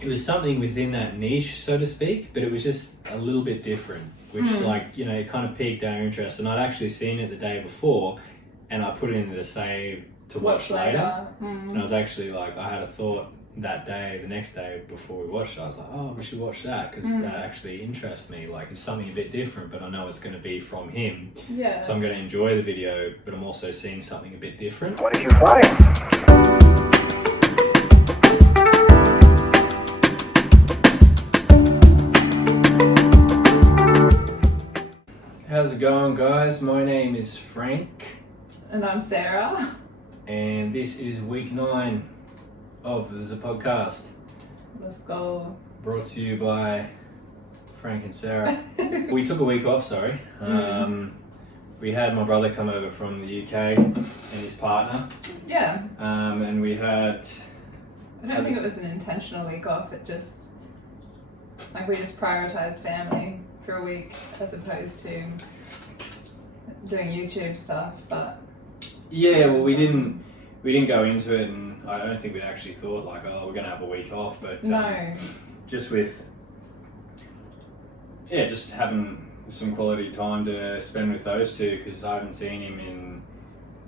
it was something within that niche, so to speak, but it was just a little bit different, which it kind of piqued our interest. And I'd actually seen it the day before, and I put it into the save to watch later. And I was actually like, I had a thought that day, the next day before we watched it, I was like, oh, we should watch that because that actually interests me. Like, it's something a bit different, but I know it's going to be from him. Yeah. So I'm going to enjoy the video, but I'm also seeing something a bit different. What did you find? How's it going, guys? My name is Frank. And I'm Sarah. And this is week 9 of There's a Podcast. Let's go. Brought to you by Frank and Sarah. We took a week off, sorry. We had my brother come over from the UK and his partner. Yeah. And we had... I don't think it was an intentional week off. It just... we just prioritised family for a week as opposed to doing YouTube stuff, but... Yeah, well, we didn't go into it, and I don't think we actually thought like, oh, we're gonna have a week off, but no, just with just having some quality time to spend with those two, because I haven't seen him in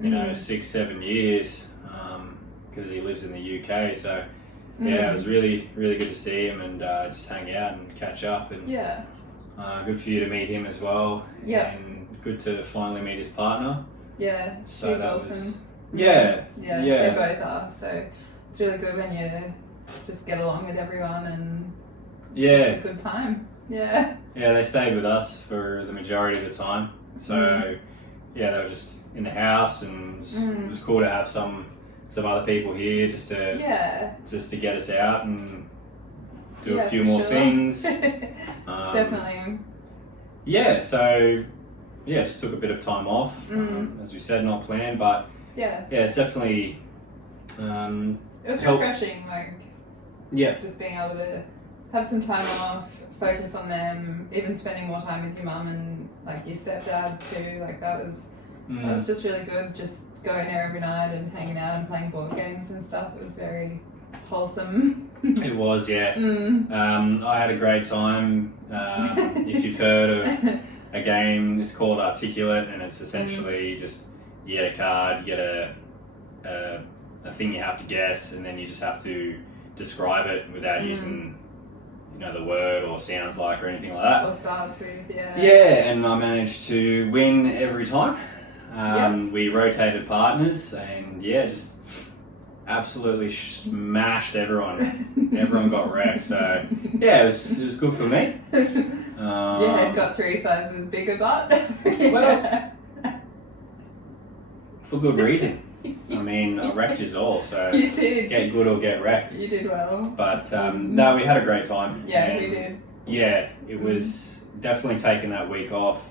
6-7 years, because he lives in the UK. So it was really good to see him and just hang out and catch up, and good for you to meet him as well. And good to finally meet his partner. Yeah, so she's awesome. Yeah, they both are. So it's really good when you just get along with everyone and it's just a good time. Yeah, they stayed with us for the majority of the time. So they were just in the house, and it was cool to have some other people here just to get us out and do a few more things. Definitely. Just took a bit of time off, as we said, not planned, but it's definitely it was refreshing, just being able to have some time off, focus on them, even spending more time with your mum and your stepdad too. That was just really good, just going there every night and hanging out and playing board games and stuff. It was very wholesome. It was, I had a great time. If you've heard of a game, it's called Articulate, and it's essentially just you get a card, you get a thing you have to guess, and then you just have to describe it without using the word or sounds like or anything like that. Or starts with, and I managed to win every time. We rotated partners, and just absolutely smashed everyone. Everyone got wrecked, so it was good for me. Your head got 3 sizes bigger, but well, for good reason. I mean, I wrecked us all, so you did. Get good or get wrecked. You did well. But no, we had a great time. Yeah, we did. Yeah, it was definitely taking that week off.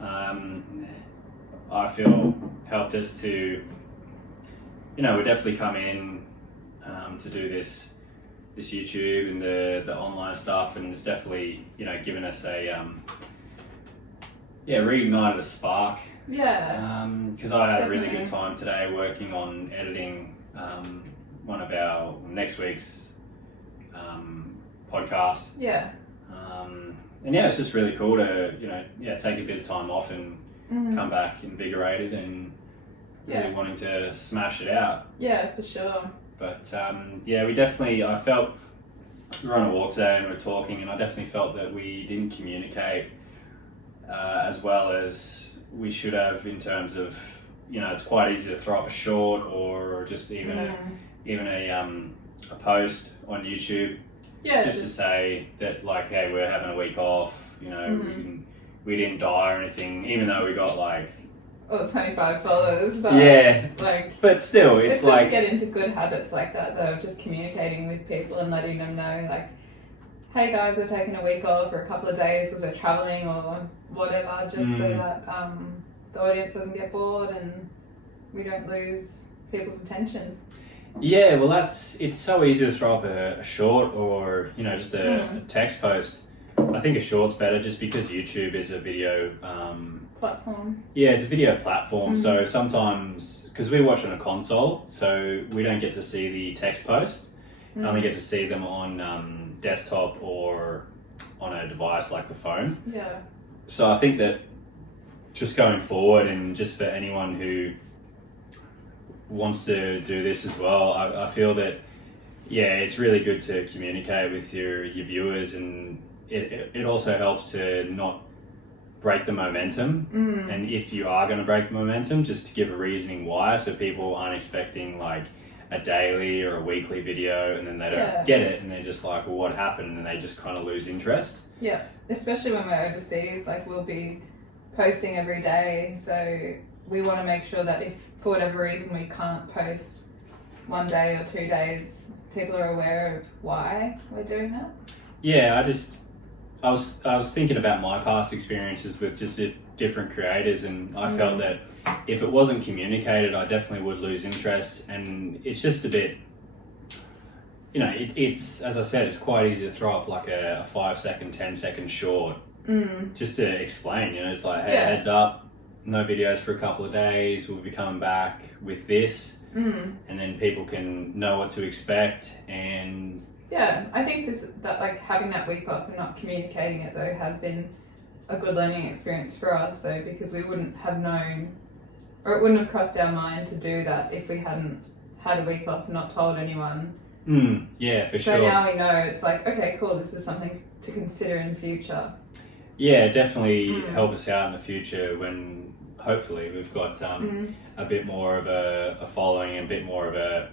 I feel helped us to, we definitely come in to do this YouTube and the online stuff, and it's definitely given us a reignited a spark. Because I had a really good time today working on editing one of our next week's podcast. And it's just really cool to take a bit of time off and come back invigorated and really wanting to smash it out. Yeah, for sure. But I felt we were on a walk today and we were talking, and I definitely felt that we didn't communicate as well as we should have, in terms of it's quite easy to throw up a short or just even a post on YouTube, just to say that hey, we're having a week off, we didn't die or anything, even though we got 25 followers, but but still, it's good to get into good habits like that, though, of just communicating with people and letting them know, hey guys, we're taking a week off or a couple of days because we're traveling or whatever, just so that the audience doesn't get bored and we don't lose people's attention. Yeah, well, it's so easy to throw up a short or just a text post. I think a short's better, just because YouTube is a video platform. Yeah, it's a video platform, so sometimes, because we watch on a console, so we don't get to see the text post. only get to see them on desktop or on a device like the phone. Yeah. So I think that just going forward, and just for anyone who wants to do this as well, I feel that, yeah, it's really good to communicate with your viewers, and it also helps to not break the momentum. And if you are going to break the momentum, just to give a reasoning why, so people aren't expecting like a daily or a weekly video and then they don't get it and they're just like, well, what happened? And they just kind of lose interest. Yeah, especially when we're overseas, like we'll be posting every day, so we want to make sure that if for whatever reason we can't post one day or 2 days, people are aware of why we're doing that. Yeah, I was thinking about my past experiences with just different creators, and I felt that if it wasn't communicated, I definitely would lose interest. And it's just a bit, you know, it's as I said, it's quite easy to throw up like a 5 second, 10-second short just to explain, you know, it's like, hey, heads up, no videos for a couple of days, we'll be coming back with this, and then people can know what to expect. And yeah, I think that like having that week off and not communicating it though has been a good learning experience for us though, because we wouldn't have known, or it wouldn't have crossed our mind to do that if we hadn't had a week off and not told anyone. Yeah, for sure. So now we know, it's like, okay, cool, this is something to consider in the future. Yeah, definitely help us out in the future when hopefully we've got a bit more of a following, and a bit more of a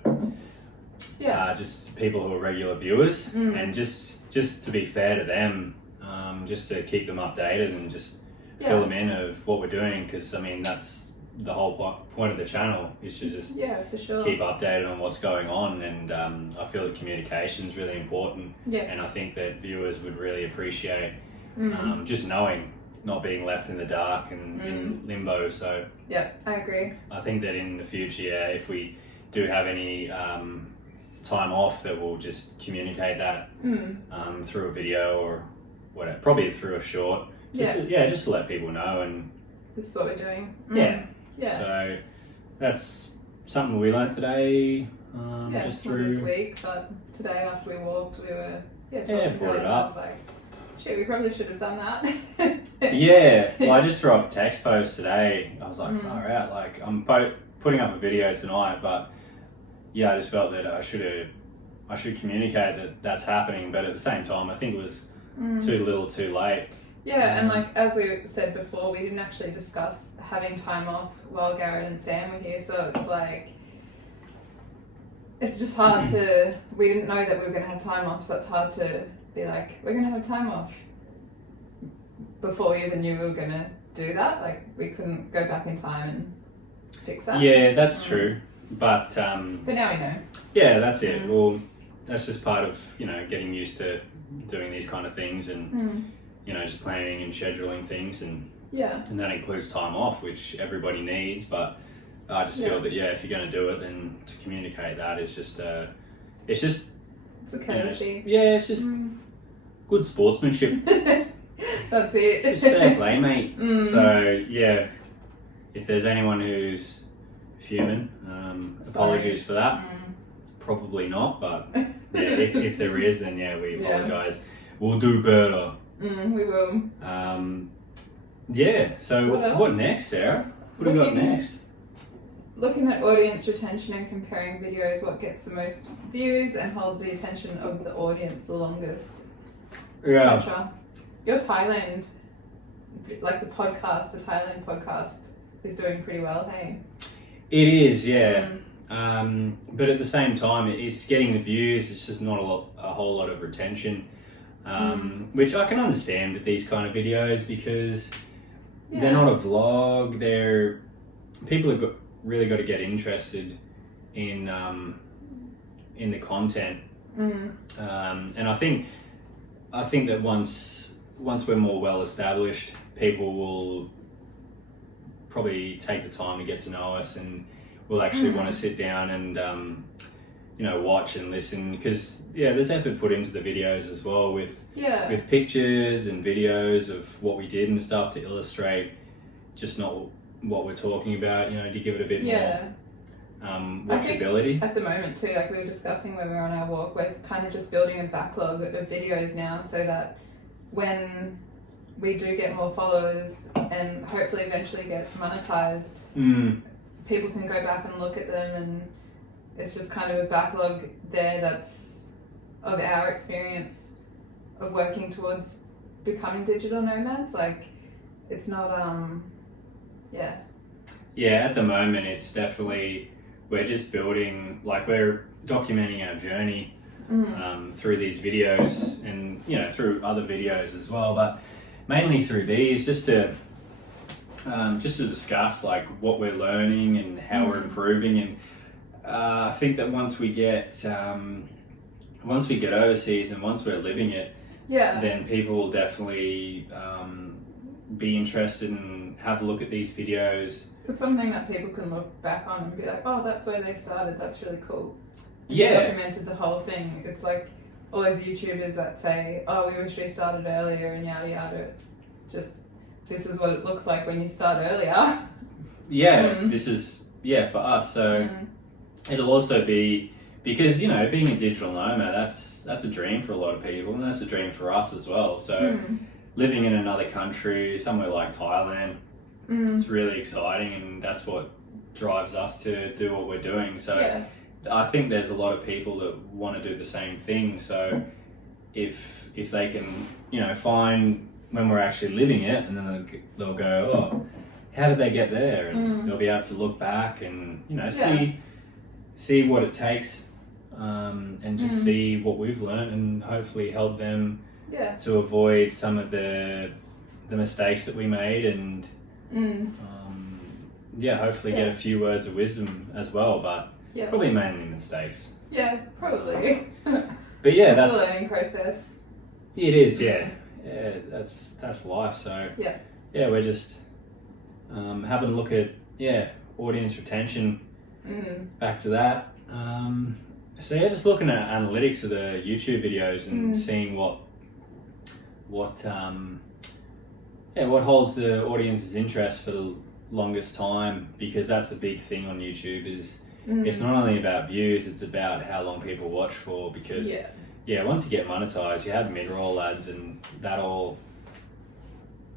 just people who are regular viewers, and just to be fair to them, just to keep them updated and just fill them in of what we're doing, because I mean that's the whole point of the channel, is to just for sure keep updated on what's going on. And I feel that communication is really important, and I think that viewers would really appreciate just knowing, not being left in the dark and in limbo. So yeah, I agree. I think that in the future, if we do have any time off, that we'll just communicate that through a video or whatever, probably through a short, just to let people know. And this is what we're doing. So that's something we learnt today, just through this week, but today after we walked, we were talking brought it I up. was like, shit, we probably should have done that. Well, I just threw up a text post today. I was like, far out, like I'm putting up a video tonight, but I just felt that I should communicate that that's happening, but at the same time I think it was too little too late. And like as we said before, we didn't actually discuss having time off while Garrett and Sam were here, so it's like, it's just hard to, we didn't know that we were going to have time off, so it's hard to be like, we're going to have time off before we even knew we were going to do that. Like we couldn't go back in time and fix that. Yeah, that's true. But now we know. Yeah, that's it. Well, that's just part of, you know, getting used to doing these kind of things, and you know, just planning and scheduling things, and that includes time off, which everybody needs. But I just feel that if you're going to do it, then to communicate that is just it's a courtesy. It's just good sportsmanship. That's it. It's just fair play, mate. So if there's anyone who's fuming, apologies for that. Probably not, but if there is, then we apologise. We'll do better. We will. So what next, Sarah? What do we got next? Looking at audience retention and comparing videos, what gets the most views and holds the attention of the audience the longest. Etc. Your Thailand, like the Thailand podcast is doing pretty well, hey? It is, but at the same time, it's getting the views. It's just not a whole lot of retention, which I can understand with these kind of videos, because they're not a vlog. People have really got to get interested in the content, and I think that once we're more well established, people will probably take the time to get to know us, and we'll actually want to sit down and watch and listen, because there's effort put into the videos as well, with pictures and videos of what we did and stuff to illustrate just not what we're talking about, to give it a bit watchability. At the moment too, like we were discussing when we were on our walk, we're kind of just building a backlog of videos now so that when we do get more followers and hopefully eventually get monetized, people can go back and look at them, and it's just kind of a backlog there that's of our experience of working towards becoming digital nomads. Like it's not at the moment it's definitely, we're just building, like we're documenting our journey through these videos, and through other videos as well, but mainly through these, just to discuss like what we're learning and how we're improving. And I think that once we get overseas and once we're living it, then people will definitely be interested and have a look at these videos. It's something that people can look back on and be like, oh, that's where they started, that's really cool. And documented the whole thing. It's like all those YouTubers that say, oh, we wish we started earlier and yada yada. It's just, this is what it looks like when you start earlier. This is, for us. So it'll also be, because, being a digital nomad, that's a dream for a lot of people, and that's a dream for us as well. So living in another country, somewhere like Thailand, it's really exciting, and that's what drives us to do what we're doing. So I think there's a lot of people that want to do the same thing. So if they can, find when we're actually living it, and then they'll go, oh, how did they get there? And they'll be able to look back and, see what it takes, and just see what we've learned, and hopefully help them to avoid some of the mistakes that we made, and hopefully get a few words of wisdom as well, but probably mainly mistakes. Yeah, probably. But it's a learning process. It is, that's life. So we're just having a look at audience retention. Back to that. Just looking at analytics of the YouTube videos and seeing what holds the audience's interest for the longest time, because that's a big thing on YouTube. Is it's not only about views, it's about how long people watch for, because once you get monetized, you have mid-roll ads, and that all,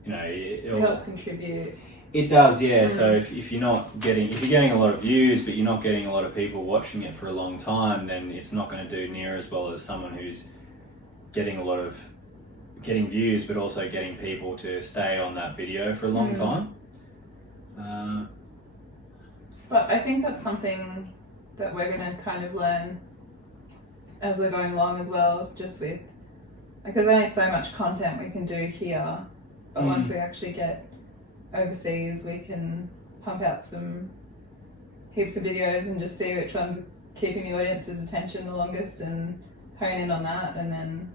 it helps contribute. It does, So if you're getting a lot of views, but you're not getting a lot of people watching it for a long time, then it's not going to do near as well as someone who's getting views, but also getting people to stay on that video for a long time. But I think that's something that we're going to kind of learn as we're going along as well, just with, like, there's only so much content we can do here, but once we actually get overseas, we can pump out some heaps of videos and just see which ones are keeping the audience's attention the longest and hone in on that, and then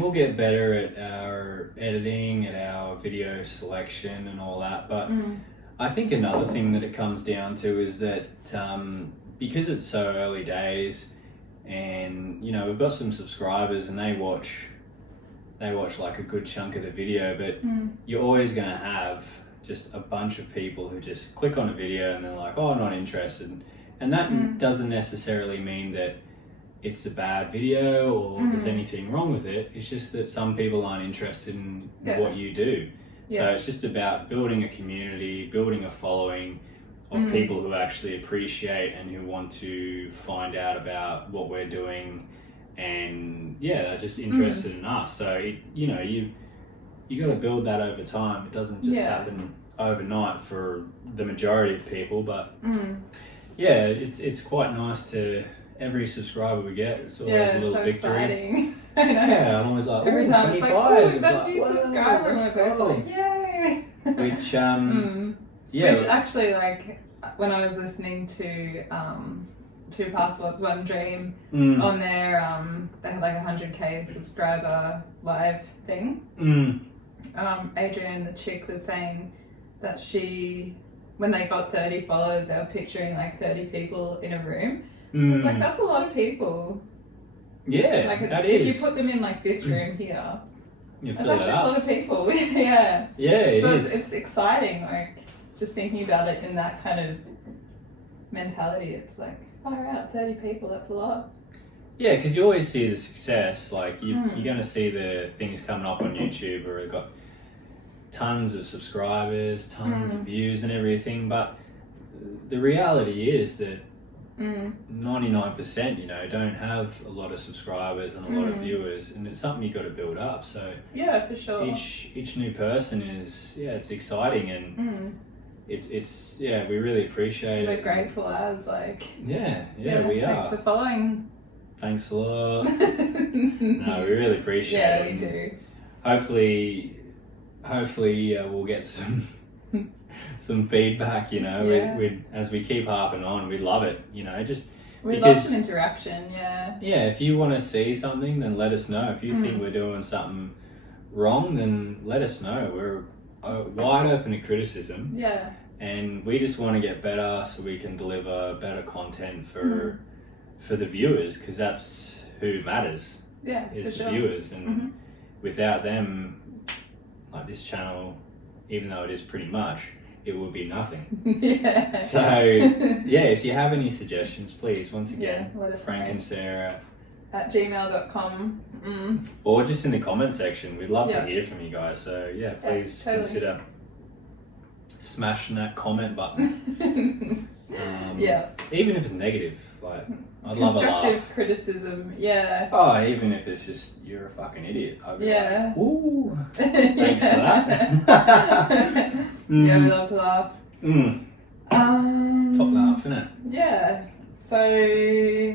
we'll get better at our editing, at our video selection and all that. But I think another thing that it comes down to is that because it's so early days, and we've got some subscribers and they watch like a good chunk of the video, but you're always going to have just a bunch of people who just click on a video and they're like, oh, I'm not interested. And that doesn't necessarily mean that it's a bad video or there's anything wrong with it. It's just that some people aren't interested in what you do. So it's just about building a community, building a following of people who actually appreciate and who want to find out about what we're doing, and they're just interested in us. So you got to build that over time. It doesn't just happen overnight for the majority of people, but it's quite nice to, every subscriber we get, it's always a little victory. Exciting. I know. Yeah, I'm always like, every time 25. It's like, oh, that new subscriber, and we're both like, yay! Which actually, like, when I was listening to Two Passports, One Dream on their, they had like 100k subscriber live thing. Adrian, the chick, was saying that when they got 30 followers, they were picturing like 30 people in a room. I was like, that's a lot of people. Yeah, like if you put them in like this room here, it's actually a lot of people. It's exciting, like just thinking about it in that kind of mentality. It's like, far out, 30 people, that's a lot. Yeah, because you always see the success. Like you're going to see the things coming up on YouTube where they've got tons of subscribers, tons of views and everything. But the reality is that 99%, you know, don't have a lot of subscribers and a lot of viewers, and it's something you've got to build up. So yeah, for sure. Each new person is it's exciting, and it's we really appreciate We're it. grateful as like we are. Thanks for following. Thanks a lot. No, we really appreciate it. Yeah, we do. Hopefully we'll get some feedback, you know. We as we keep harping on, we love it, you know, just we love some interaction. Yeah, if you want to see something, then let us know. If you think we're doing something wrong, then let us know. We're wide open to criticism, and we just want to get better so we can deliver better content for the viewers, because that's who matters. Is the viewers, and without them, like this channel, even though it is pretty much, it would be nothing. So if you have any suggestions, please, once again, let us Frank know. and Sarah at gmail.com. Or just in the comment section. We'd love to hear from you guys. So please consider smashing that comment button. Even if it's negative, like I'd love a laugh. Constructive criticism, Oh, even if it's just you're a fucking idiot. I'd be like, ooh, thanks for that. We love to laugh. Top laugh, innit? Yeah. So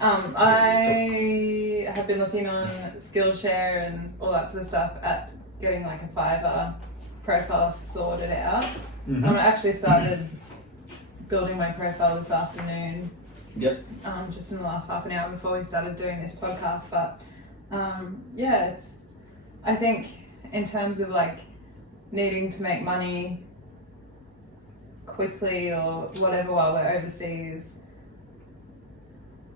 I have been looking on Skillshare and all that sort of stuff at getting like a FIVERR profile sorted out. I actually started building my profile this afternoon. Just in the last half an hour before we started doing this podcast. But I think in terms of like needing to make money quickly or whatever while we're overseas,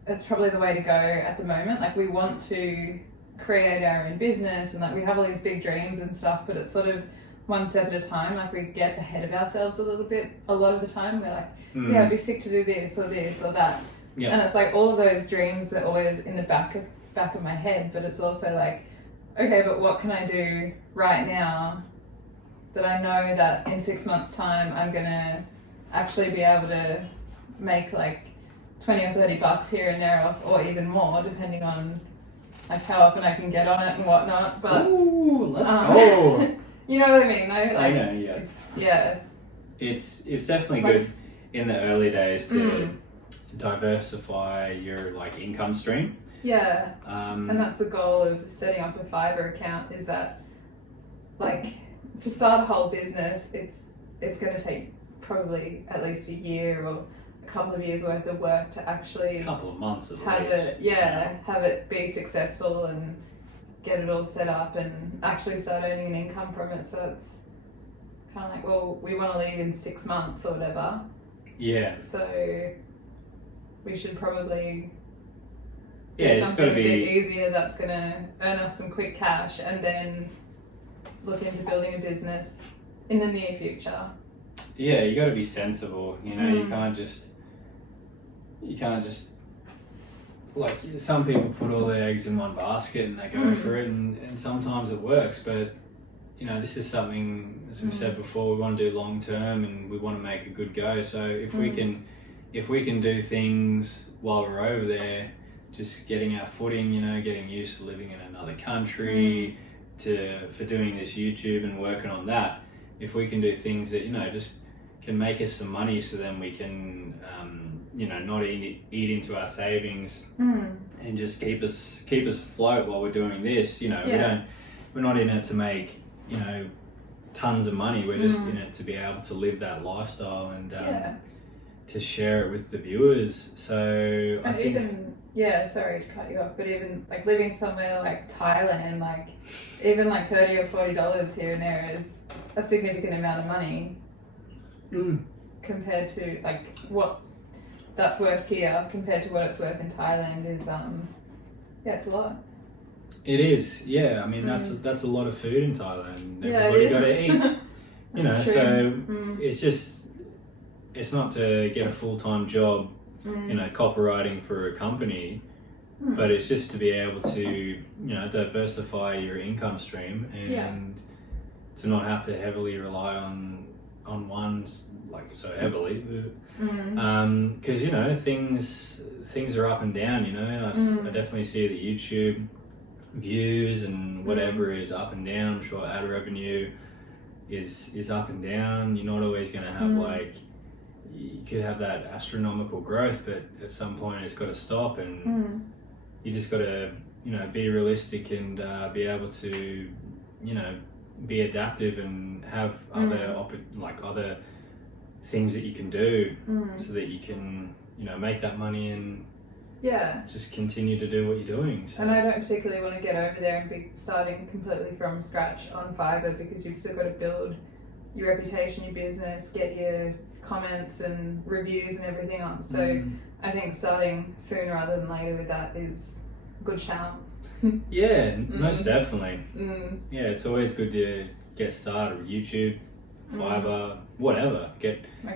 it's probably the way to go at the moment. Like we want to create our own business and like we have all these big dreams and stuff, but it's sort of one step at a time. Like we get ahead of ourselves a little bit a lot of the time. We're like, I'd be sick to do this or that. And it's like all of those dreams are always in the back of my head, but it's also like, okay, but what can I do right now that I know that in 6 months' time I'm gonna actually be able to make like 20 or 30 bucks here and there, or even more, depending on like how often I can get on it and whatnot. But let's go. You know what I mean? I know. It's definitely like, good in the early days to diversify your like income stream. And that's the goal of setting up a FIVERR account, is that like to start a whole business, it's going to take probably at least a year or a couple of years worth of work to actually a couple of months at have least. Have it be successful and get it all set up and actually start earning an income from it. So it's kind of like, well, we want to leave in 6 months or whatever. So we should probably do something a bit easier that's going to earn us some quick cash, and then look into building a business in the near future. You got to be sensible, you know. You can't just like, some people put all their eggs in one basket and they go for it, and sometimes it works, but you know, this is something, as we've said before, we want to do long term and we want to make a good go. So if we can do things while we're over there, just getting our footing, you know, getting used to living in another country, for doing this YouTube and working on that, if we can do things that, you know, just can make us some money, so then we can you know, not eat into our savings and just keep us afloat while we're doing this. You know, we're not in it to make, you know, tons of money. We're just in it to be able to live that lifestyle and to share it with the viewers. So I think sorry to cut you off, but even like living somewhere like Thailand, like even like $30 or $40 here and there is a significant amount of money compared to like what that's worth here compared to what it's worth in Thailand is it's a lot. It is, I mean, that's a lot of food in Thailand. Everybody got to eat. You know, true. so it's it's not to get a full-time job, you know, copywriting for a company, but it's just to be able to, you know, diversify your income stream and to not have to heavily rely on one, like so heavily, because you know things are up and down. You know, I definitely see the YouTube views and whatever is up and down. I'm sure ad revenue is up and down. You're not always going to have like, you could have that astronomical growth, but at some point it's got to stop, and you just got to, you know, be realistic and be able to, you know, be adaptive and have other things that you can do so that you can, you know, make that money and just continue to do what you're doing. So. And I don't particularly want to get over there and be starting completely from scratch on Fiverr, because you've still got to build your reputation, your business, get your comments and reviews and everything up. So I think starting sooner rather than later with that is a good shout. Yeah, most definitely. Yeah, it's always good to get started with YouTube, Fiverr, whatever.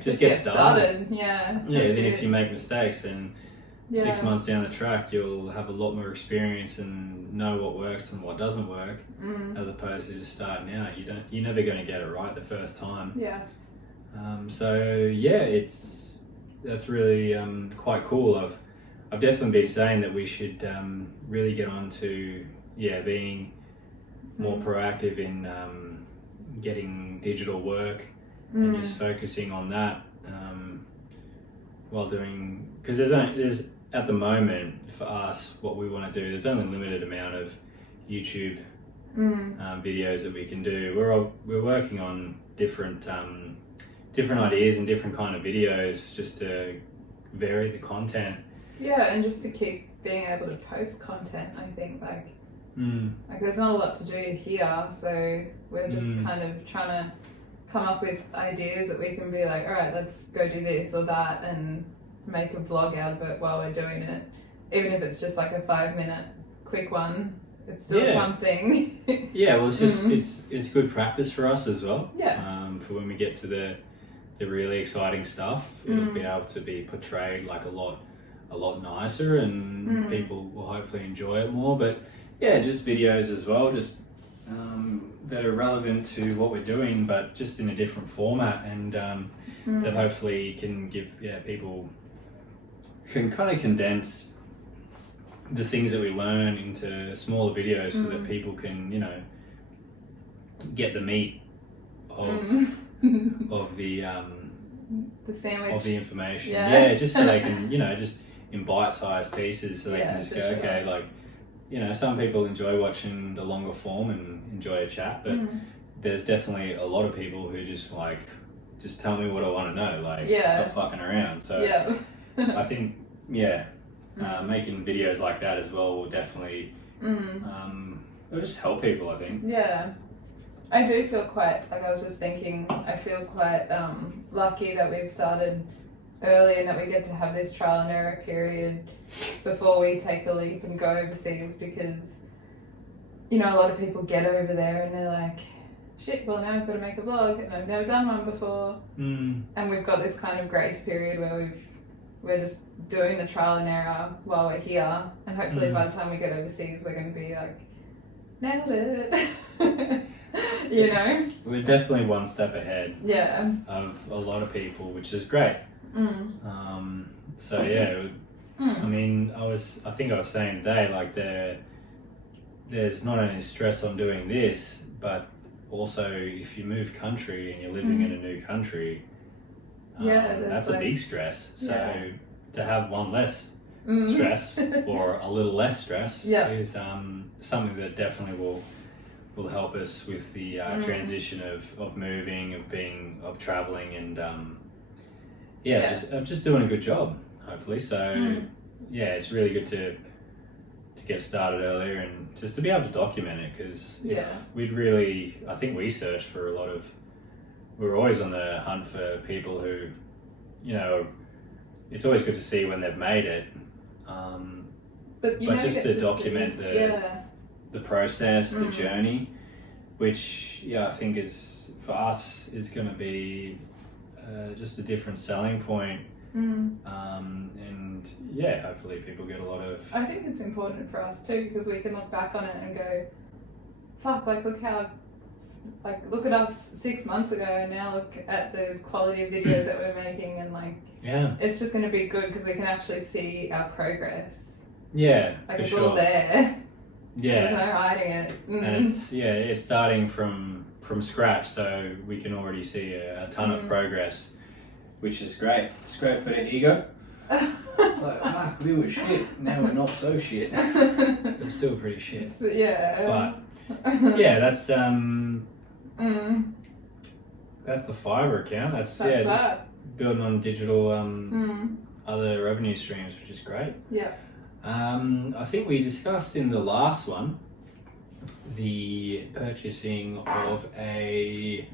Just get started. Yeah. Yeah, then if you make mistakes, then 6 months down the track, you'll have a lot more experience and know what works and what doesn't work, as opposed to just starting out. You're never going to get it right the first time. Yeah. So yeah, that's really quite cool. I've definitely been saying that we should really get on to being more proactive in getting digital work and just focusing on that while doing, because there's at the moment for us what we want to do, there's only a limited amount of YouTube videos that we can do. We're working on different ideas and different kind of videos just to vary the content. Yeah, and just to keep being able to post content, I think like there's not a lot to do here, so we're just kind of trying to come up with ideas that we can be like, all right, let's go do this or that and make a vlog out of it while we're doing it. Even if it's just like a 5-minute quick one, it's still something. Yeah, well, it's just it's good practice for us as well. Yeah. For when we get to the really exciting stuff, it'll be able to be portrayed like a lot nicer, and people will hopefully enjoy it more. But yeah, just videos as well, just that are relevant to what we're doing, but just in a different format, and that hopefully can give people can kind of condense the things that we learn into smaller videos so that people can, you know, get the meat of the sandwich, of the information. Yeah, just so they can, you know, just in bite-sized pieces, so they can just go, okay, like, you know, some people enjoy watching the longer form and enjoy a chat, but there's definitely a lot of people who just like, just tell me what I want to know, like, stop fucking around. So I think, making videos like that as well will definitely, it'll just help people, I think. Yeah. I do feel quite, like I was just thinking, I feel quite lucky that we've started early and that we get to have this trial and error period before we take the leap and go overseas, because, you know, a lot of people get over there and they're like, shit, well now I've got to make a vlog and I've never done one before. And we've got this kind of grace period where we're just doing the trial and error while we're here, and hopefully by the time we get overseas we're going to be like, nailed it. You know? We're definitely one step ahead of a lot of people, which is great. So yeah, I mean, I think I was saying today, like there's not only stress on doing this, but also if you move country and you're living in a new country, that's a big stress. So to have one less stress or a little less stress is something that definitely will help us with the transition of moving, of traveling, and just doing a good job, hopefully. So it's really good to get started earlier and just to be able to document it, because I think we searched for a lot of, we're always on the hunt for people who, you know, it's always good to see when they've made it, but just to document the process, the journey, which I think is, for us, is going to be just a different selling point. And yeah, hopefully people get a lot of... I think it's important for us too, because we can look back on it and go, fuck, like look at us 6 months ago, and now look at the quality of videos that we're making, and like, yeah, it's just going to be good because we can actually see our progress. Yeah, like it's all there. Yeah, there's no hiding it. And it's starting from scratch, so we can already see a ton of progress, which is great. It's great for the ego. It's like, we were shit, now we're not so shit. We're still pretty shit. But yeah, that's the FIVERR account. That's just building on digital other revenue streams, which is great. Yeah. I think we discussed in the last one the purchasing of a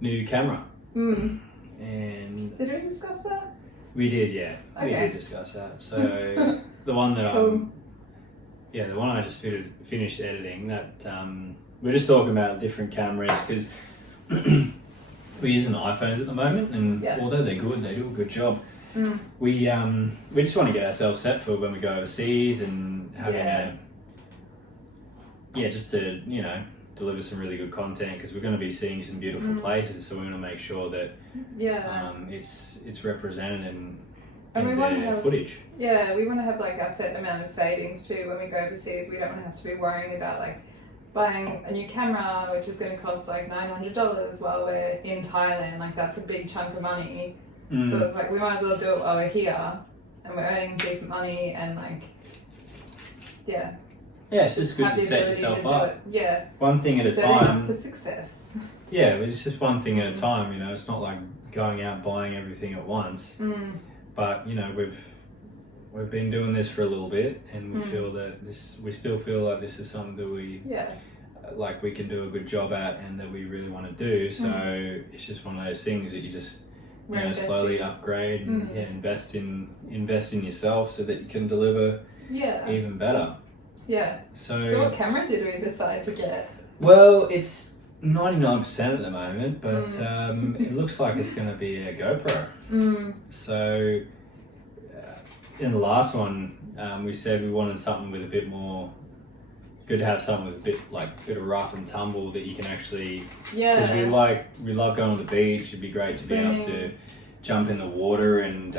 new camera. And did we discuss that? We did, yeah. Okay. We did discuss that. So the one that the one I just finished editing, that we're just talking about different cameras, because we're using iPhones at the moment, and although they're good, they do a good job. We just want to get ourselves set for when we go overseas, and having just to deliver some really good content, because we're going to be seeing some beautiful places, so we want to make sure that it's represented in the footage. Yeah, we want to have like our set amount of savings too when we go overseas. We don't want to have to be worrying about like buying a new camera, which is going to cost like $900 while we're in Thailand. Like that's a big chunk of money. So it's like we might as well do it while we're here, and we're earning decent money, and like it's just good to set yourself up. One thing at a time. Setting up for success. Yeah, it's just one thing at a time. It's not like going out buying everything at once. But we've been doing this for a little bit, and we feel that we still feel like this is something that we can do a good job at, and that we really want to do. So it's just one of those things that you just slowly upgrade and invest in yourself, so that you can deliver even better. Yeah. So what camera did we decide to get? Well, it's 99% at the moment, but it looks like it's going to be a GoPro. So in the last one, we said we wanted something with a bit more. Good to have something with a bit of rough and tumble that you can actually. Because we love going to the beach. It'd be great to be able to jump in the water and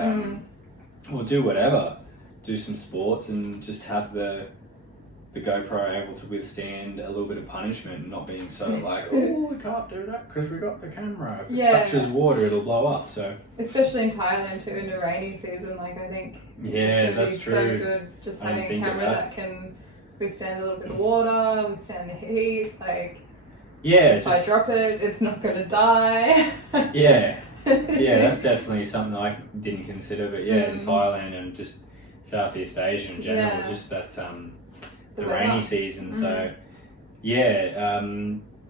or do whatever, do some sports, and just have the GoPro able to withstand a little bit of punishment, and not being so like, oh, we can't do that because we got the camera. If it touches water, it'll blow up. So especially in Thailand too, in the rainy season, like I think it's gonna be so good just having a camera that can withstand a little bit of water, withstand the heat. Like if I drop it, it's not gonna die. That's definitely something I didn't consider. But in Thailand and just Southeast Asia in general, just that. The rainy season, so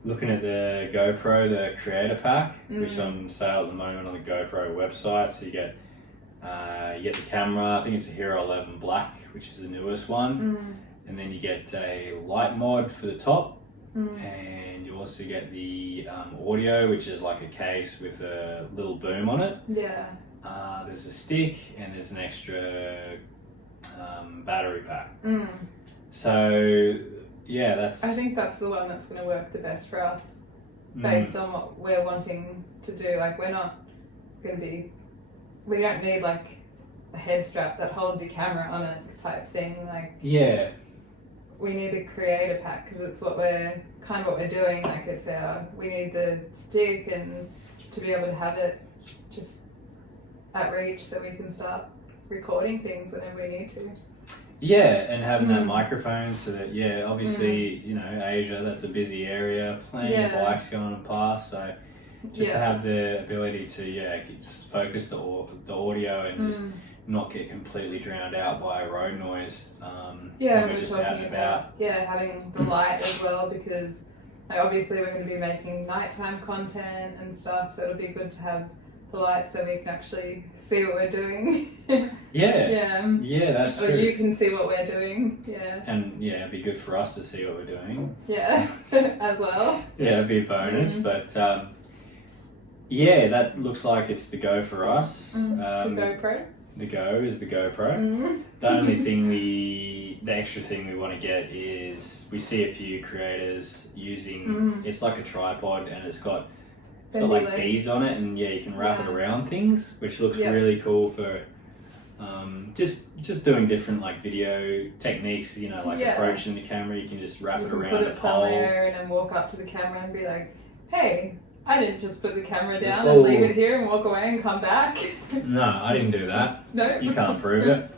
looking at the GoPro, the creator pack, which is on sale at the moment on the GoPro website. So you get the camera. I think it's a Hero 11 Black, which is the newest one, and then you get a light mod for the top, and you also get the audio, which is like a case with a little boom on it. There's a stick, and there's an extra battery pack. So I think that's the one that's going to work the best for us, based on what we're wanting to do. Like we're not going to be, we don't need like a head strap that holds your camera on it type thing. Like we need the creator pack, because it's what we're doing. Like we need the stick, and to be able to have it just at reach, so we can start recording things whenever we need to. And having that microphone, so that obviously Asia, that's a busy area, plenty of bikes going past, so just to have the ability to just focus the audio and just not get completely drowned out by road noise. We're just talking about having the light as well, because obviously we're going to be making nighttime content and stuff, so it'll be good to have the light so we can actually see what we're doing. That's true. Or you can see what we're doing. And it'd be good for us to see what we're doing. As well. It'd be a bonus. But Yeah, that looks like it's the go for us. The GoPro? The Go is the GoPro. The only thing the extra thing we want to get is, we see a few creators using, it's like a tripod and it's got like legs. Beads on it, and you can wrap it around things, which looks really cool for just doing different like video techniques, like approaching the camera. You can just wrap it around put it somewhere and then walk up to the camera and be like, hey, I didn't just put the camera down and leave it here and walk away and come back. No, I didn't do that. No. You can't prove it.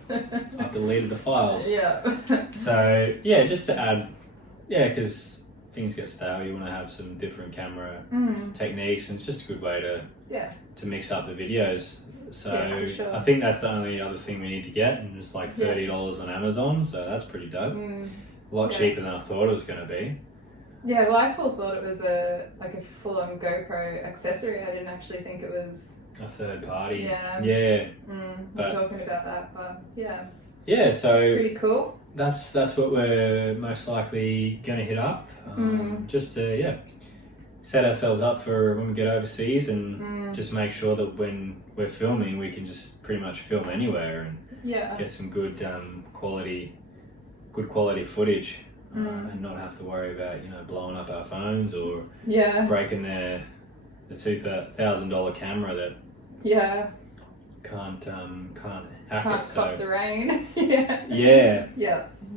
I've deleted the files. Yeah. So, yeah, just to add, because things get stale, you want to have some different camera techniques, and it's just a good way to mix up the videos. So, sure. I think that's the only other thing we need to get, and it's like $30 on Amazon, so that's pretty dope. A lot cheaper than I thought it was going to be. Yeah, well, I thought it was a full-on GoPro accessory. I didn't actually think it was a third party. Yeah. We're talking about that, but yeah. Yeah, so pretty cool. That's what we're most likely going to hit up, just to set ourselves up for when we get overseas, and just make sure that when we're filming, we can just pretty much film anywhere and get some good quality footage. And not have to worry about blowing up our phones or breaking the $2,000 camera that can't hack it. Stop the rain. Yeah.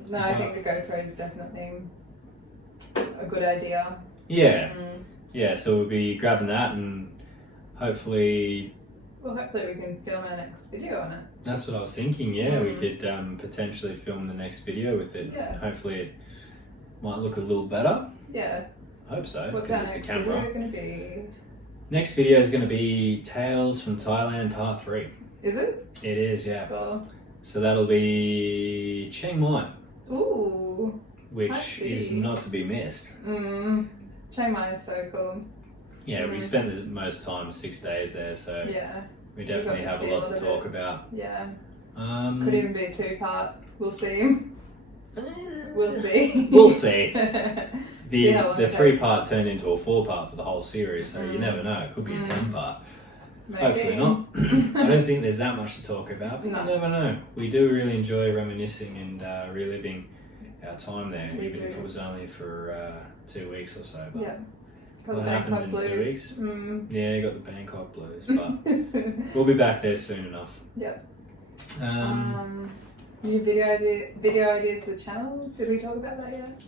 No, I think the GoPro is definitely a good idea. Yeah. So we'll be grabbing that, and hopefully we can film our next video on it. That's what I was thinking. We could potentially film the next video with it. Hopefully it might look a little better. Hope so. What's our next video going to be? Next video is going to be Tales from Thailand Part 3. Is it? It is, yeah. So that'll be Chiang Mai. Ooh. Which is not to be missed. Chiang Mai is so cool. Yeah, we spent the most time, 6 days there, so we definitely have a lot to talk about. Yeah. Could even be a 2-part. We'll see. We'll see. The 3-part turned into a 4-part for the whole series, so you never know. It could be a 10-part. Hopefully not. I don't think there's that much to talk about, but you never know. We do really enjoy reminiscing and reliving our time there, even if it was only for 2 weeks or so. But what happens in 2 weeks? Yeah, you got the Bangkok blues, but we'll be back there soon enough. New video ideas for the channel. Did we talk about that yet?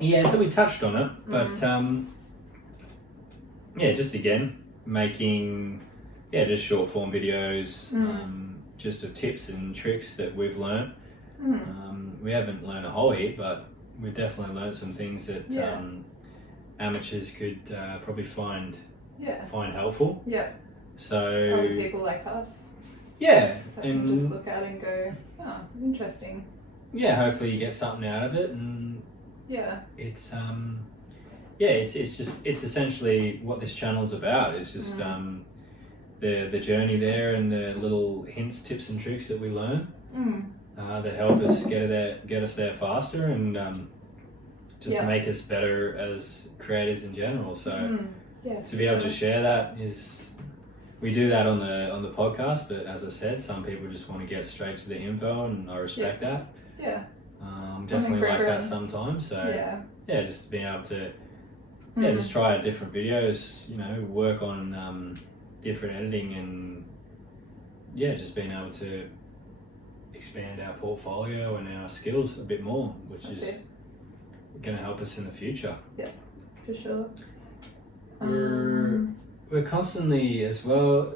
Yeah, so we touched on it, but just again making just short form videos, just of tips and tricks that we've learned. We haven't learned a whole heap, but we've definitely learned some things that amateurs could probably find helpful. So other people like us. That can just look at it and go, oh, interesting. Hopefully you get something out of it, and it's it's essentially what this channel's about. It's just the journey there, and the little hints, tips and tricks that we learn that help us get us there faster, and just make us better as creators in general. So to be able to share that is, we do that on the podcast, but as I said, some people just want to get straight to the info, and I respect that. Definitely like that sometimes. So just being able to just try out different videos, work on different editing, and just being able to expand our portfolio and our skills a bit more, which is going to help us in the future. For sure. We're constantly as well,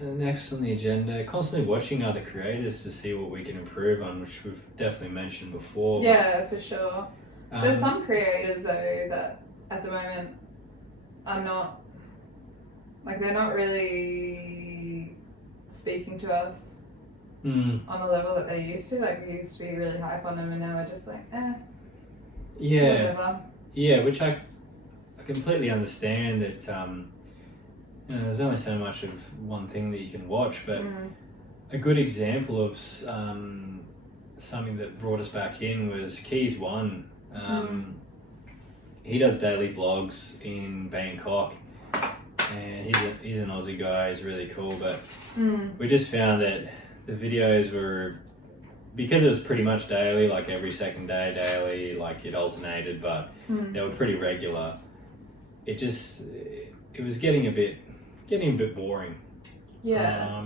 next on the agenda, constantly watching other creators to see what we can improve on, which we've definitely mentioned before. For sure. There's some creators though that at the moment are not, they're not really speaking to us on the level that they used to. We used to be really hype on them, and now we're just whatever. Which I completely understand that there's only so much of one thing that you can watch, but a good example of something that brought us back in was Keys One. He does daily vlogs in Bangkok, and he's an Aussie guy. He's really cool, but we just found that the videos were, because it was pretty much daily, like every second day daily, like it alternated, but they were pretty regular. It was getting a bit boring. Yeah.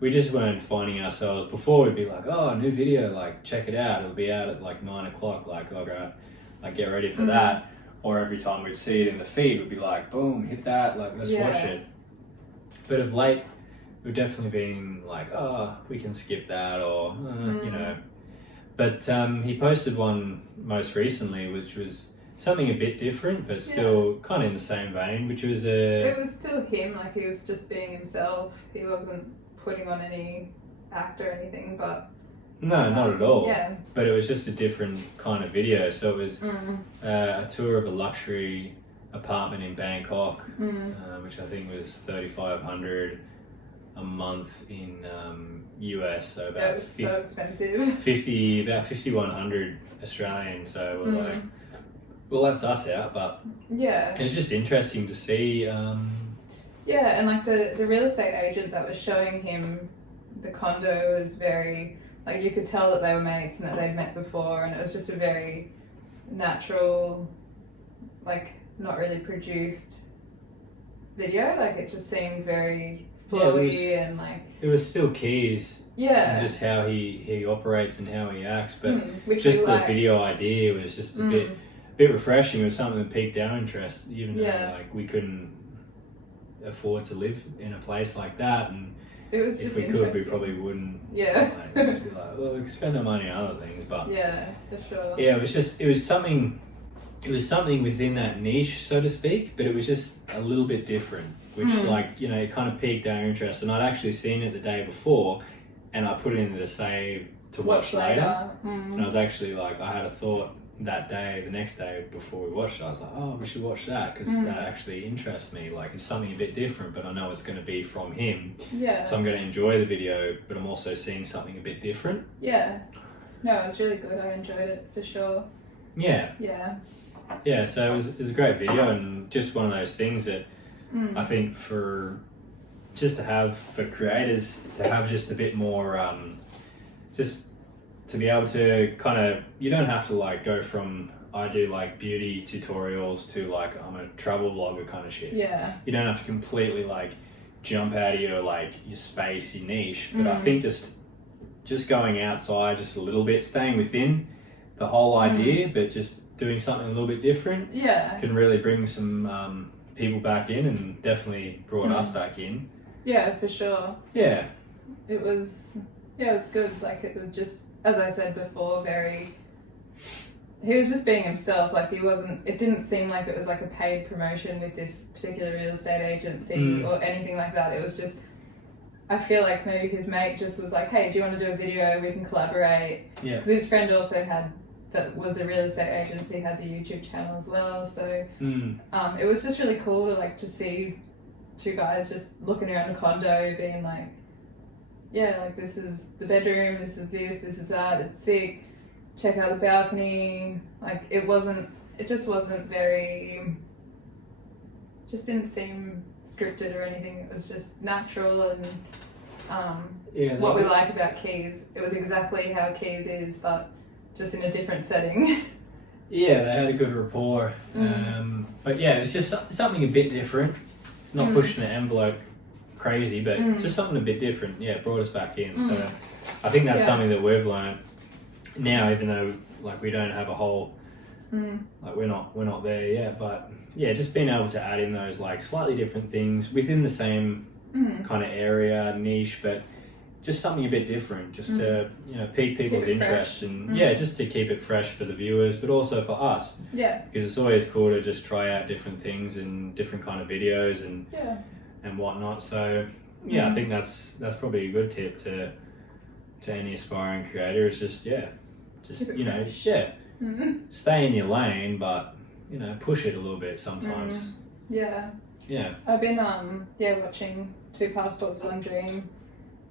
We just weren't finding ourselves. Before we'd be like, oh, new video, like check it out. It'll be out at like 9 o'clock. Like, oh, go, like get ready for that. Or every time we'd see it in the feed, we'd be like, boom, hit that. Like, let's watch it. But of late, we've definitely been like, oh, we can skip that, or you know. But he posted one most recently, which was something a bit different, but still kind of in the same vein, which was It was still him, like he was just being himself. He wasn't putting on any act or anything, but... No, not at all. Yeah. But it was just a different kind of video. So it was a tour of a luxury apartment in Bangkok, which I think was $3,500 a month in US, so about it was so expensive. about 5,100 Australian. So we're like, well, that's us out, but it's just interesting to see. Yeah, and like the real estate agent that was showing him the condo was very, like you could tell that they were mates and that they'd met before, and it was just a very natural, like not really produced video. Like it just seemed very flowy and like... It was still keys. Yeah. And just how he operates and how he acts, but which just the video idea was just a bit refreshing. It was something that piqued our interest, even though like we couldn't afford to live in a place like that, and it was if we could, we probably wouldn't. Like, just be like, well, we could spend our money on other things, but for sure. Yeah, it was something within that niche, so to speak, but it was just a little bit different, which like, you know, it kind of piqued our interest. And I'd actually seen it the day before, and I put it into the save to watch later. And I was actually like, I had a thought that day, the next day before we watched it, I was like, oh, we should watch that, because that actually interests me. Like, it's something a bit different, but I know it's going to be from him. Yeah. So I'm going to enjoy the video, but I'm also seeing something a bit different. Yeah. No, it was really good. I enjoyed it for sure. Yeah. Yeah. Yeah, so it was a great video, and just one of those things that I think for creators to have just a bit more, just to be able to kind of, you don't have to like go from, I do like beauty tutorials to like I'm a travel vlogger kind of shit. Yeah. You don't have to completely like jump out of your space, your niche, but I think just going outside just a little bit, staying within the whole idea, but just doing something a little bit different can really bring some people back in, and definitely brought us back in. Yeah, for sure. Yeah. It was good. Like it was just, as I said before, he was just being himself. Like it didn't seem like it was like a paid promotion with this particular real estate agency or anything like that. It was just, I feel like maybe his mate just was like, hey, do you want to do a video? We can collaborate. Yeah. Because his friend also that was the real estate agency, has a YouTube channel as well. So it was just really cool to see two guys just looking around the condo being like, yeah, like this is the bedroom, this is that, it's sick, check out the balcony. Like it just wasn't very, just didn't seem scripted or anything. It was just natural, and what we like about Keys, it was exactly how Keys is, but just in a different setting. Yeah, they had a good rapport. But yeah, it was just something a bit different. Not pushing the envelope crazy, but just something a bit different. Yeah, it brought us back in. So I think that's something that we've learned now, even though like we don't have a whole, like we're not there yet. But yeah, just being able to add in those like slightly different things within the same kind of area, niche, but just something a bit different, just to pique people's interest and just to keep it fresh for the viewers, but also for us. Yeah. Because it's always cool to just try out different things and different kind of videos and whatnot. So I think that's probably a good tip to any aspiring creator, is just stay in your lane, but push it a little bit sometimes. Yeah. I've been watching 2 Passports, 1 Dream.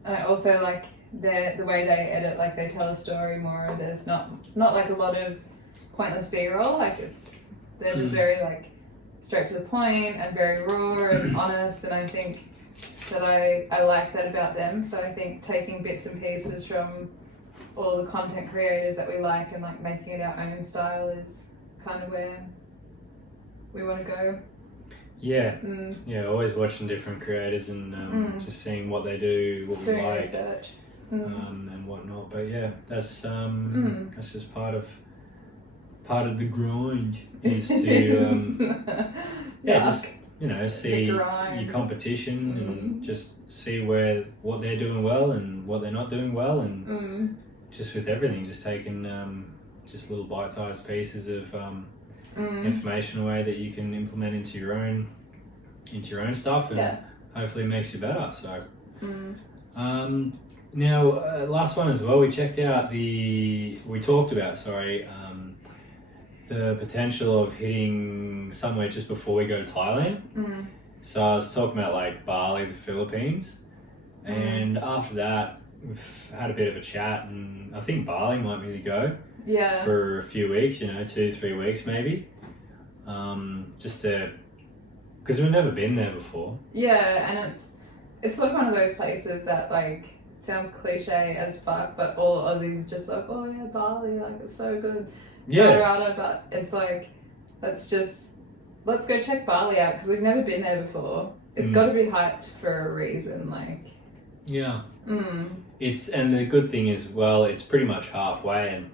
And I also like the way they edit, like they tell a story more. There's not like a lot of pointless B-roll. Like they're just very like straight to the point and very raw and honest, and I think that I like that about them. So I think taking bits and pieces from all the content creators that we like and like making it our own style is kind of where we want to go. Yeah, yeah. Always watching different creators and just seeing what they do, what we doing like, research, and whatnot. But yeah, that's just part of the grind is to just see your competition and just see what they're doing well and what they're not doing well, and just with everything, just taking just little bite-sized pieces of information away that you can implement into your own stuff, and hopefully it makes you better. So now last one as well, we talked about the potential of hitting somewhere just before we go to Thailand. So I was talking about like Bali, the Philippines, and after that we've had a bit of a chat, and I think Bali might really go for a few weeks, 2-3 weeks maybe, just to, because we've never been there before. Yeah, and it's like one of those places that like sounds cliche as fuck, but all Aussies are just like, oh yeah, Bali, like it's so good. Colorado, but it's like, let's go check Bali out because we've never been there before. It's got to be hyped for a reason, like. Yeah. And the good thing is, well, it's pretty much halfway, and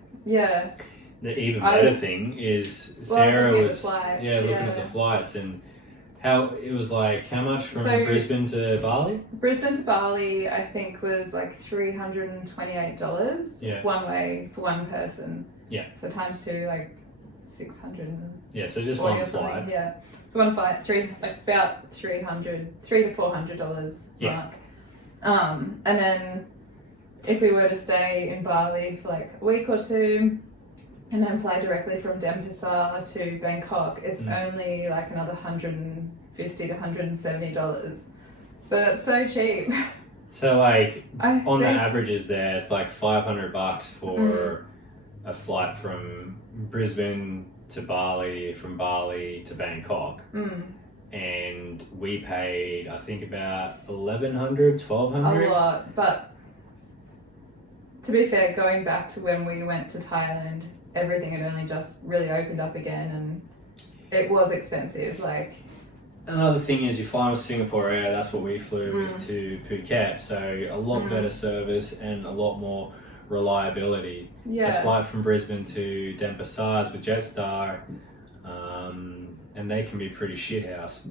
the even better thing is Sarah was looking at the flights, and it was like how much from Brisbane to Bali? Brisbane to Bali, I think was like $328 one way for one person. Yeah. So times two, like 600. Yeah. So just one flight. Yeah. So one flight, about $300 to $400 mark. And then if we were to stay in Bali for like a week or two, and then fly directly from Denpasar to Bangkok, it's only like another $150 to $170. So that's so cheap. So like on the averages there, it's like $500 for a flight from Brisbane to Bali, from Bali to Bangkok. And we paid, I think, about $1,100, $1,200. A lot, but to be fair, going back to when we went to Thailand, everything had only just really opened up again, and it was expensive. Like, another thing is you fly with Singapore Air, that's what we flew with to Phuket, so a lot better service and a lot more reliability. Yeah. A flight from Brisbane to Denpasar is with Jetstar, and they can be pretty shithouse.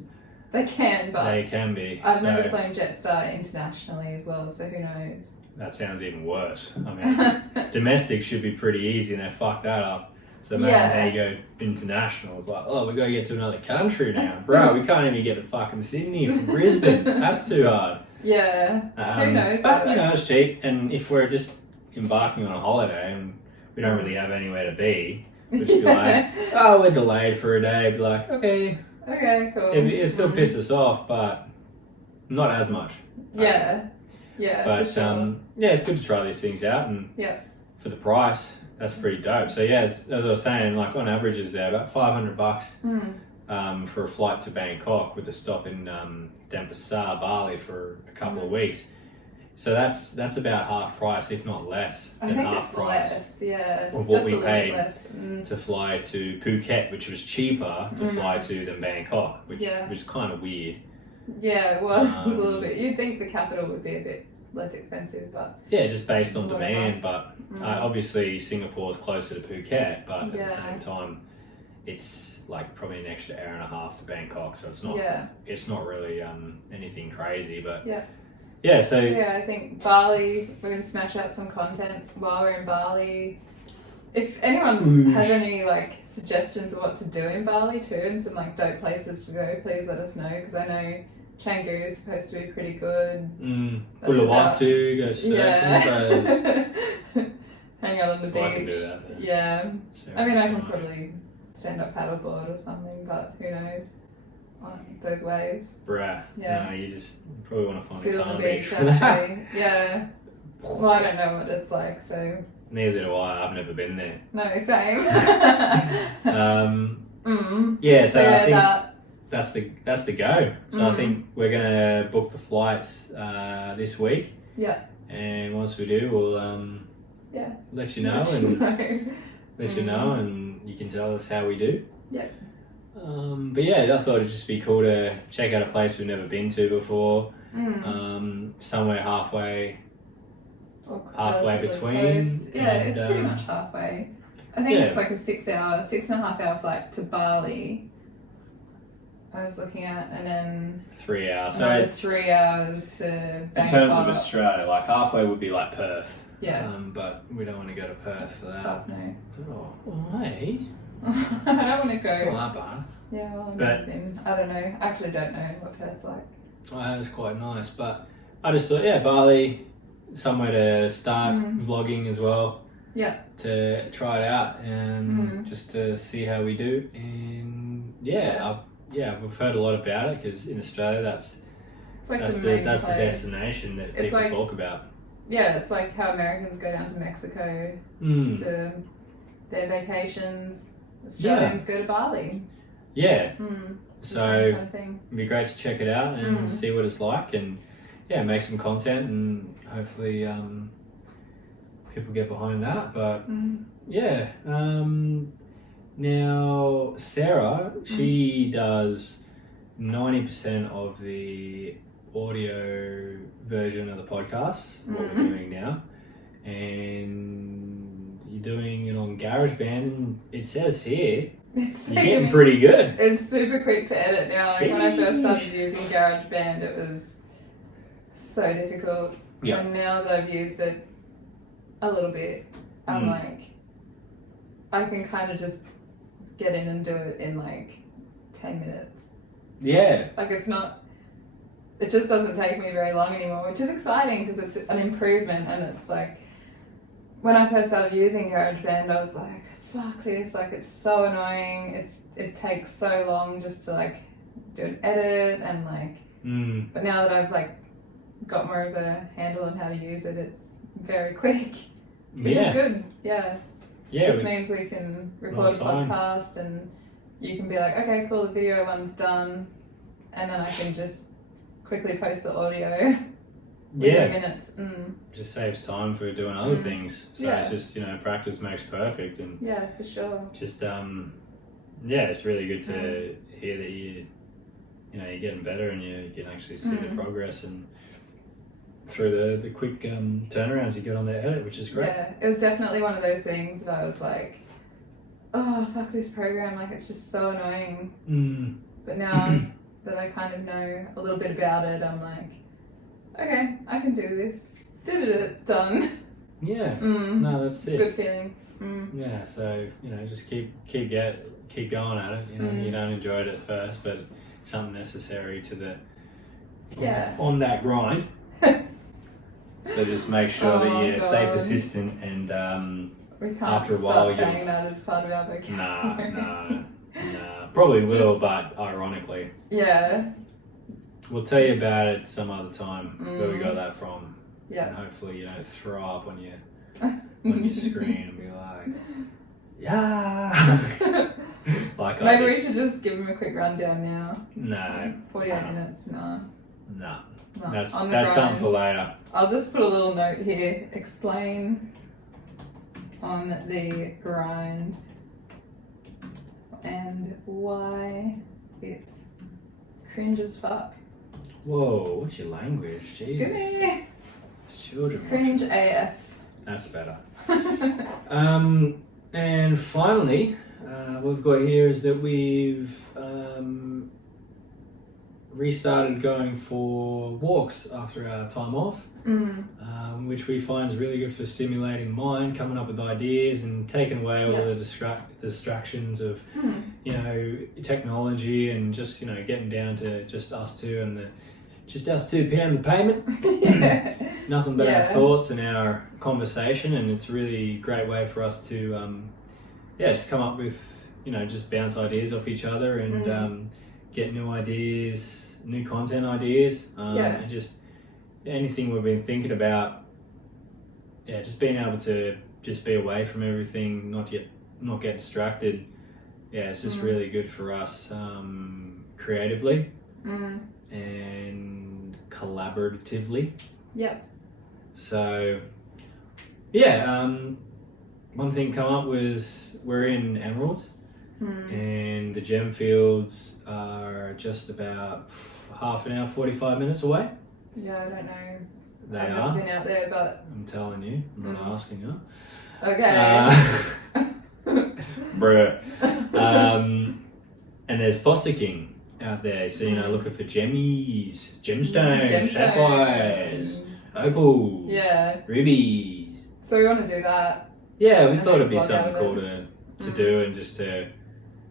They can, but they can be. I've never flown Jetstar internationally as well, so who knows? That sounds even worse. I mean, domestic should be pretty easy, and they fucked that up. So imagine how you go international. It's like, oh, we gotta get to another country now, bro. We can't even get to fucking Sydney from Brisbane. That's too hard. Yeah. Who knows? But it's cheap, and if we're just embarking on a holiday and we don't really have anywhere to be, we'd be like, oh, we're delayed for a day. Be like, okay, cool. It still pisses us off, but not as much. Yeah. But sure. It's good to try these things out, and for the price, that's pretty dope. So as I was saying, like on average is there about $500 for a flight to Bangkok with a stop in Denpasar, Bali for a couple of weeks. So that's about half price, if not less than half price of what we paid to fly to Phuket, which was cheaper to fly to than Bangkok, which was kind of weird. Yeah, it was. It was a little bit. You'd think the capital would be a bit less expensive, but just based on demand. But obviously Singapore is closer to Phuket, but at the same time, it's like probably an extra hour and a half to Bangkok, so it's not it's not really anything crazy, but so I think Bali, we're going to smash out some content while we're in Bali. If anyone has any like suggestions of what to do in Bali too, and some like dope places to go, please let us know, because I know Canggu is supposed to be pretty good. Uluwatu, go surfing. Hang out on the beach. I can do that. I mean, I can probably stand up paddleboard or something, but who knows? Those waves. Bruh. Yeah. No, you just probably want to find a calm beach for that. Well, I don't know what it's like, so. Neither do I. I've never been there. No, same. So I think that's the go. So I think we're gonna book the flights this week. Yeah. And once we do, we'll let you know and you can tell us how we do. Yeah. But yeah, I thought it'd just be cool to check out a place we've never been to before. Somewhere halfway between. Close. Yeah, it's pretty much halfway. I think it's like a 6.5 hour flight to Bali. I was looking at, and then 3 hours. Another 3 hours to Bangkok. In terms of Australia, like halfway would be like Perth. Yeah. But we don't want to go to Perth for that. Fuck no. Oh, hey. I don't want to go. It's not that bad. Yeah, well, I don't know. I actually don't know what Perth's like. Oh, it was quite nice, but I just thought, Bali, somewhere to start vlogging as well. Yeah. To try it out and just to see how we do. And we've heard a lot about it because in Australia that's like the destination that people talk about. Yeah, it's like how Americans go down to Mexico for their vacations. Australians go to Bali. Yeah. So kind of thing. It'd be great to check it out and see what it's like and make some content and hopefully people get behind that. But now Sarah, she does 90% of the audio version of the podcast, what we're doing now, and you're doing it on Garageband, and it says here you're getting pretty good. It's super quick to edit now. Like when I first started using Garageband, it was so difficult. Yep. And now that I've used it a little bit, I'm like, I can kind of just get in and do it in like 10 minutes. Yeah. Like it just doesn't take me very long anymore, which is exciting because it's an improvement. And it's like, when I first started using GarageBand, I was like, fuck this, like it's so annoying. It takes so long just to like do an edit and like, but now that I've like got more of a handle on how to use it, it's very quick, which is good. Yeah. Just means we can record a podcast and you can be like, okay, cool, the video one's done, and then I can just quickly post the audio within minutes. Just saves time for doing other things. So it's just, practice makes perfect, and for sure. Just it's really good to hear that you're getting better and you can actually see the progress and through the quick turnarounds you get on the edit, which is great. Yeah, it was definitely one of those things that I was like, oh, fuck this program, like it's just so annoying. But now that I kind of know a little bit about it, I'm like, okay, I can do this. Did it, done. Yeah, no, that's it. It's a good feeling. Yeah, so, just keep going at it. You don't enjoy it at first, but something necessary to the on that grind. So just make sure that you stay persistent and we can't after a while start saying that as part of our vocabulary. Nah. Probably will, but ironically. Yeah. We'll tell you about it some other time where we got that from. Yeah. And hopefully you don't throw up on your screen and be like, yeah. Like maybe we should just give him a quick rundown now. No. 48 minutes, no. No. That's something for later. I'll just put a little note here. Explain on the grind and why it's cringe as fuck. Whoa, what's your language? Jeez. Children. Cringe AF. That's better. And finally, we've got here is that we've restarted going for walks after our time off, which we find is really good for stimulating the mind, coming up with ideas and taking away all the distractions of technology and just getting down to just us two and us two pound the payment. Nothing but our thoughts and our conversation, and it's a really great way for us to just come up with just bounce ideas off each other and get new ideas, new content ideas, and just anything we've been thinking about. Just being able to just be away from everything, not get distracted, yeah, it's just really good for us creatively and collaboratively. Yep. So, yeah, one thing come up was we're in Emerald, and the gem fields are just about half an hour, 45 minutes away. Yeah, I don't know. They I've are. never been out there, but I'm telling you, I'm not asking you. okay. Bruh. And there's fossicking out there, so looking for gemmies, gemstones, sapphires, opals, rubies. So we want to do that. Yeah, we thought it'd be something cool to do and just to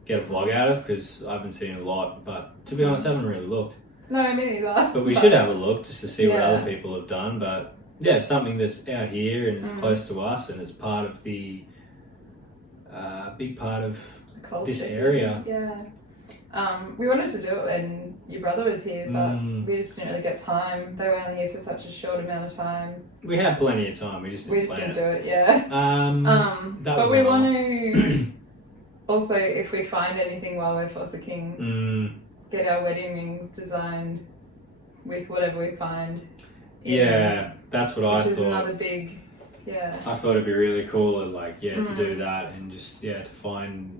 get a vlog out of, because I haven't seen a lot, but to be honest, I haven't really looked. No, me neither. But we should have a look just to see what other people have done. But yeah, it's something that's out here and it's close to us, and it's part of the big part of this area. Yeah. We wanted to do it when your brother was here, but we just didn't really get time. They were only here for such a short amount of time. We had plenty of time. We just didn't do it. Yeah. But we want to also, if we find anything while we're fossicking, get our wedding rings designed with whatever we find. Yeah, that's what I thought. Which is another big, I thought it'd be really cool, to do that and just to find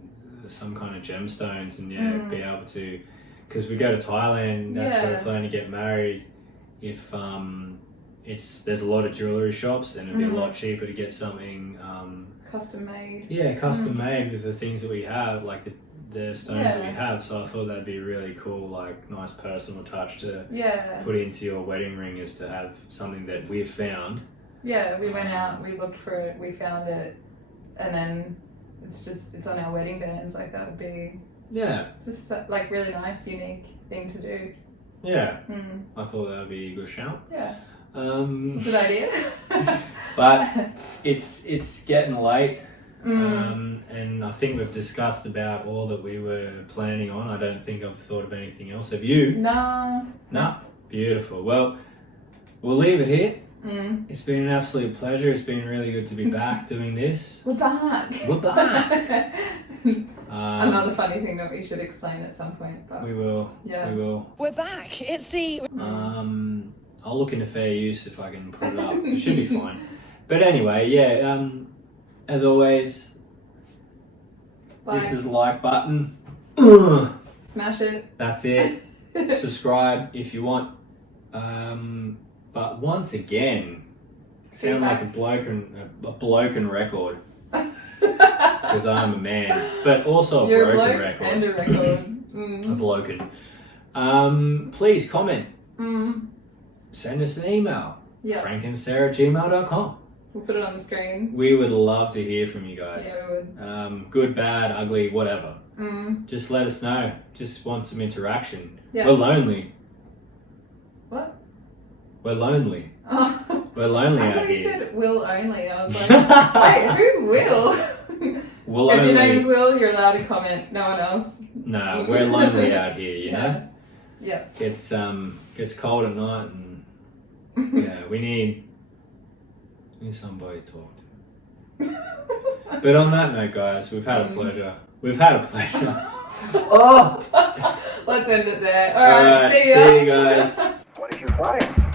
some kind of gemstones and be able to, because we go to Thailand. That's where we're planning to get married. If there's a lot of jewelry shops, and it'd be a lot cheaper to get something custom made. Yeah, custom made with the things that we have, like the stones that we have. So I thought that'd be really cool, like nice personal touch to put into your wedding ring, is to have something that we've found. Yeah, we went out, we looked for it, we found it, and then it's on our wedding bands. Like that would be just like really nice, unique thing to do. Yeah, I thought that would be a good shout. Yeah. Good idea. But it's getting late, and I think we've discussed about all that we were planning on. I don't think I've thought of anything else. Have you? No. Beautiful. Well, we'll leave it here. It's been an absolute pleasure. It's been really good to be back doing this. We're back. Another funny thing that we should explain at some point. But we will. Yeah. We will. We're back. It's the... I'll look into fair use if I can put it up. It should be fine. But anyway, as always, this is the like button. Smash it. That's it. Subscribe if you want. But once again, sound like a bloken record. Because I'm a man. But also a broken record. And a record. A bloken. Please comment. Send us an email. frankandsarah@gmail.com. We'll put it on the screen. We would love to hear from you guys. Yeah, we would. Good, bad, ugly, whatever. Just let us know. Just want some interaction. Yeah. We're lonely. What? We're lonely. Oh. We're lonely out here. I thought you said Will only. I was like, wait, who's Will? Will if only. your name's Will, you're allowed to comment. No one else. No, we're lonely out here, you know? Yeah. Gets cold at night, and we need somebody to talk to. But on that note, guys, we've had a pleasure. Oh! Let's end it there. Alright, see ya. See you guys. What did you find?